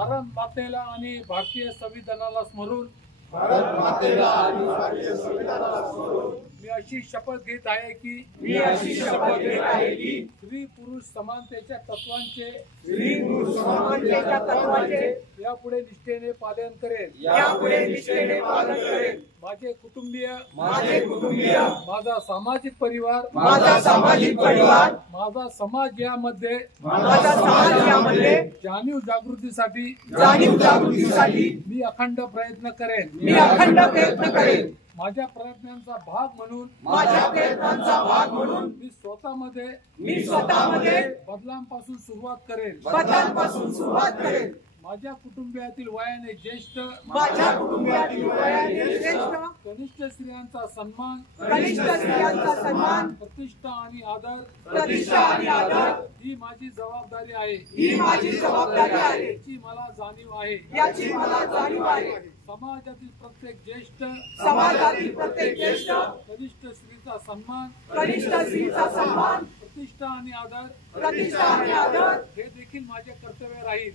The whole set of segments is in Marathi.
भारत मातेला आणि भारतीय संविधानाला स्मरून भारत मातेला आणि भारतीय संविधानाला स्मरून मी अशी शपथ घेत आहे की स्त्री पुरुष समानतेच्या तत्वांचे यापुढे निष्ठेने पालन करेन। माझे कुटुंबीय माझा सामाजिक परिवार माझा समाज यामध्ये जाणीव जागृतीसाठी मी अखंड प्रयत्न करेन। माझ्या प्रयत्नांचा भाग म्हणून मी स्वतःमध्ये बदलांपासून सुरुवात करेन। माझ्या कुटुंबियातील वयाने ज्येष्ठ कनिष्ठ स्त्रियांचा सन्मान प्रतिष्ठा आणि आदर ही माझी जबाबदारी आहे याची मला जाणीव आहे। समाजातील प्रत्येक ज्येष्ठ कनिष्ठ स्त्रीचा सन्मान प्रतिष्ठा आणि आदर हे देखील माझे कर्तव्य राहील।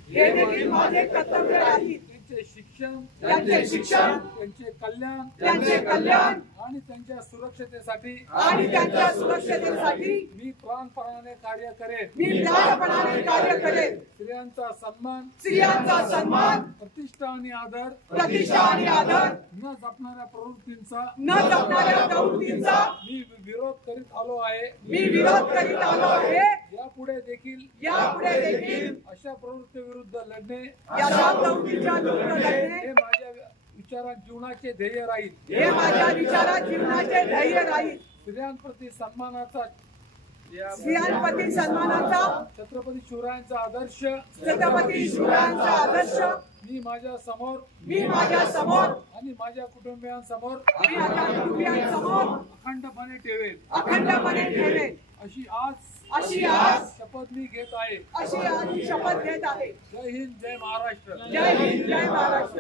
त्यांचे शिक्षण त्यांचे कल्याण आणि त्यांच्या सुरक्षतेसाठी मी प्राणपणाने कार्य करेन। स्त्रियांचा सन्मान प्रतिष्ठा आणि आदर न जपणाऱ्या प्रवृत्तींचा मी विरोध करीत आलो आहे। यापुढे देखील अशा प्रवृत्ती विरुद्ध लढणे हे माझ्या विचारात जीवनाचे ध्येय राहील। स्त्रियांप्रती सन्मानाचा छत्रपती शिवरायांचा आदर्श मी माझ्या समोर आणि माझ्या कुटुंबियांसमोर अखंडपणे ठेवेन। अशी आज शपथ मी घेत आहे। जय हिंद, जय महाराष्ट्र।